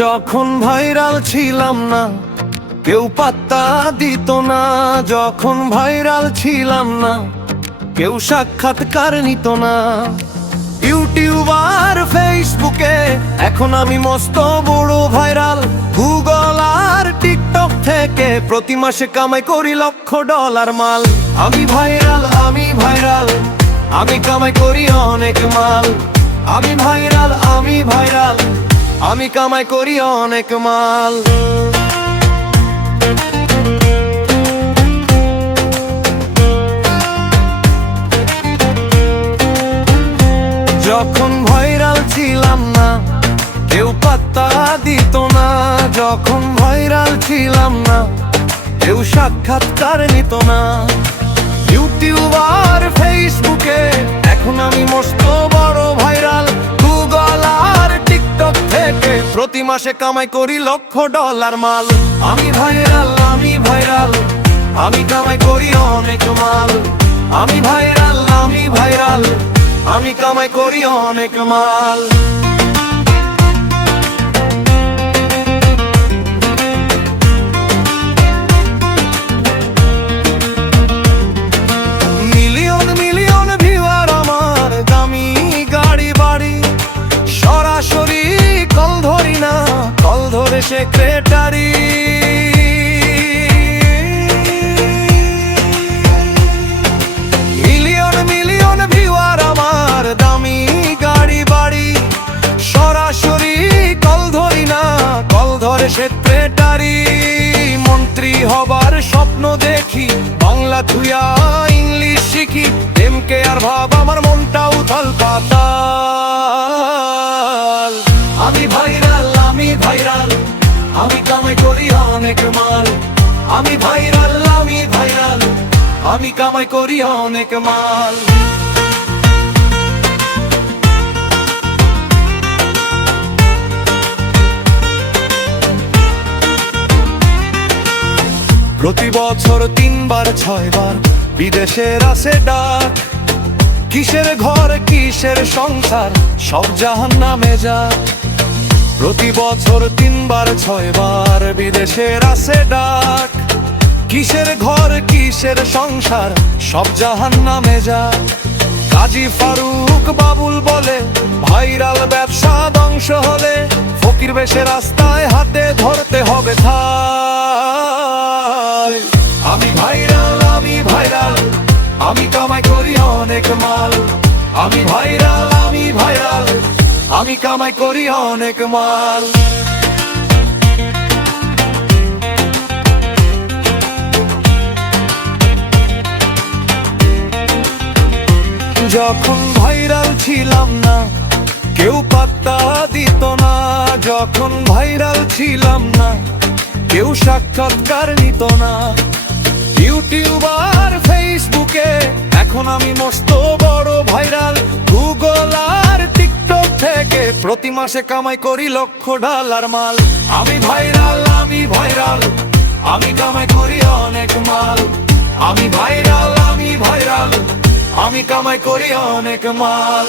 যখন ভাইরাল ছিলাম না কেউ পাত্তা দিত না, যখন ভাইরাল ছিলাম না কেউ সাক্ষাৎকার নিত না। ইউটিউব আর ফেসবুকে এখন আমি মস্ত বড় ভাইরাল। গুগল আর টিকটক থেকে প্রতি মাসে কামাই করি $1,00,000 মাল। আমি ভাইরাল, আমি ভাইরাল, আমি কামাই করি অনেক মাল। আমি ভাইরাল, আমি ভাইরাল, আমি কামাই করি অনেক মাল। যখন ভাইরাল ছিলাম না কেউ পাত্তা দিত না, যখন ভাইরাল ছিলাম না কেউ সাক্ষাৎকার নিত না। ইউটিউব আর ফেসবুকে এখন আমি মস্ত বড় ভাইরাল। গুগল আর টিকটক থেকে প্রতি মাসে কামাই করি $1,00,000 মাল। আমি ভাইরাল, আমি ভাইরাল, আমি কামাই করি অনেক মাল। আমি ভাইরাল, আমি ভাইরাল, আমি কামাই করি অনেক মাল। মিলিয়ন মিলিয়ন ভিউয়ার আমার দামি গাড়ি বাড়ি। সরাসরি কল ধরি না, কল ধরে সেক্রেটারি। মিলিয়ন মিলিয়ন ভিউয়ার আমার দামি গাড়ি বাড়ি। সরাসরি কল ধরি না, কল ধরে সেক্রেটারি। মন্ত্রী হবার স্বপ্ন দেখি, বাংলা থুয়া ইংলিশ শিখি। এমকে আর ভাব আমার মনটা উথাল পাতাল। আমি ভাইরাল, আমি ভাইরাল, আমি কামাই করি অনেক মাল। আমি ভাইরাল, আমি ভাইরাল, আমি কামাই করি অনেক মাল। প্রতি বছর 3 বার 6 বার বিদেশের আসে ডাক। কিসের ঘর কিসের সংসার সব জাহান্নামে যা। প্রতি বছর 3 বার 6 বার বিদেশের আসে ডাক। কিসের ঘর কিসের সংসার সব জাহান্নামে যা। কাজী ফারুক বাবুল বলে ভাইরাল ব্যবসা ধ্বংস হলে ফকির বেশে রাস্তায় হাতে ধরতে হবে থাল। আমি ভাইরাল, আমি ভাইরাল, আমি কামাই করি অনেক মাল। আমি ভাইরাল, আমি ভাইরাল, আমি কামাই করি অনেক মাল। যখন ভাইরাল ছিলাম না কেউ পাত্তা দিত না, যখন ভাইরাল ছিলাম না কেউ সাক্ষাৎকার নিত না। ইউটিউব আর ফেসবুকে এখন আমি মস্ত বড় ভাইরাল। গুগল আর টিকটক থেকে প্রতি মাসে কামাই করি $1,00,000 মাল। আমি ভাইরাল, আমি ভাইরাল, আমি কামাই করি অনেক মাল। আমি ভাইরাল, আমি ভাইরাল, আমি কামাই করি অনেক মাল।